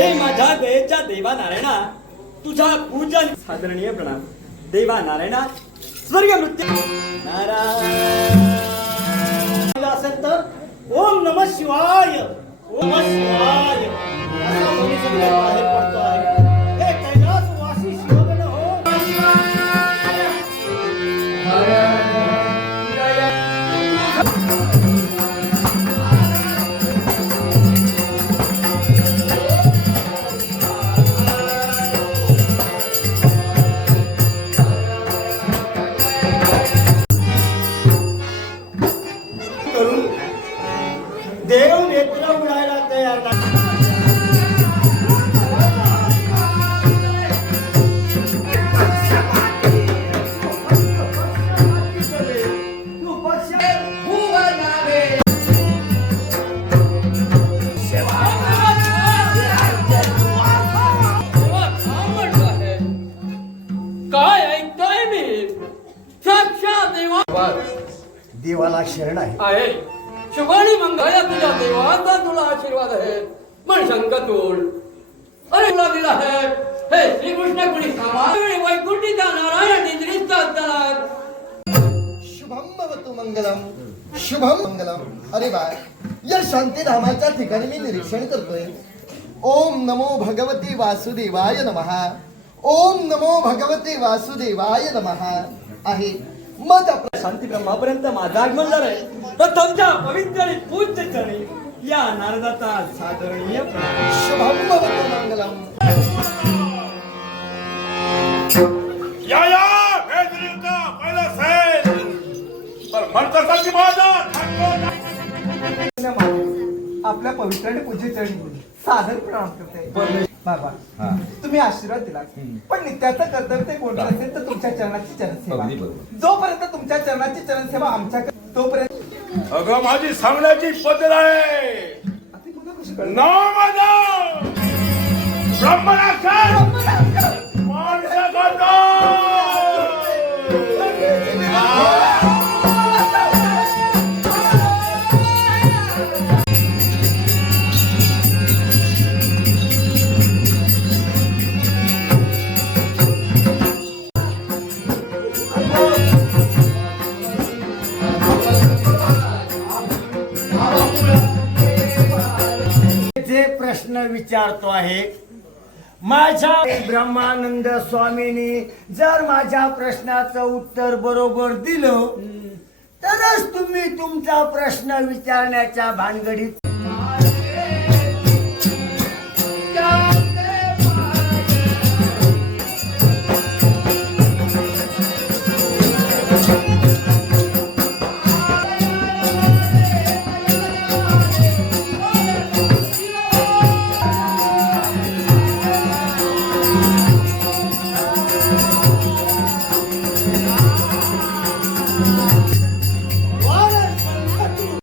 हे माझ्या दयेच्या देवा नारायणा, तुझा पूजन सादरणीय प्रणाम. देवा नारायणा, स्वर्ग मृत्यू नारायण असेल तर ओम नमः शिवाय, ओम नमः शिवाय असा ध्वनी संदेश बाहेर पडतो आहे. हे कैलासवासी शिवगण हो. देव नेत्र उडायला तयार नाही. काय ऐकतोय मी? साक्षात देवा देवाला शरण आहे. शुभानी मंगळा तुझ्या देवाचा तुला आशीर्वाद आहे. पण शंकतोल अरे तुला दिला आहे. हे श्रीकृष्ण कुणी सामावेळी वैकुंठीचा नारायण निद्रिस्त असताना शुभम भवतु मंगलम, शुभम मंगलम. अरे बा, या शांतीधामाच्या ठिकाणी मी निरीक्षण करतोय. ओम नमो भगवती वासुदेवाय नमः, ओम नमो भगवती वासुदेवाय नमः आहे. मग शांती ब्रह्मापर्यंत माझा आगमन झालंय. प्रथमच्या पवित्र आणि पूज्य चरणी या नारदाचा सादरणीय प्रणाम. शुभम भवतु मंगलम. या भेदरीचा पहिला सैन पर म्हणतासाठी माझा आपल्या पवित्र आणि पूज्य चरणी सादर प्रणाम करते. बाबा, तुम्ही आशीर्वाद दिला, पण नित्याचं कर्तव्य ते कोणतं असेल तर तुमच्या चरणाची चरणसेवा. जोपर्यंत तुमच्या चरणाची चरणसेवा आमच्याकडे, तोपर्यंत अगं माझी सांगण्याची पद्धत आहे. नाव माझं ब्रह्मराक्षस माणसाचा. जे प्रश्न विचारतो आहे, माझ्या ब्रह्मानंद स्वामींनी जर माझ्या प्रश्नाचं उत्तर बरोबर दिलं तरच तुम्ही तुमचा प्रश्न विचारण्याच्या भानगडीत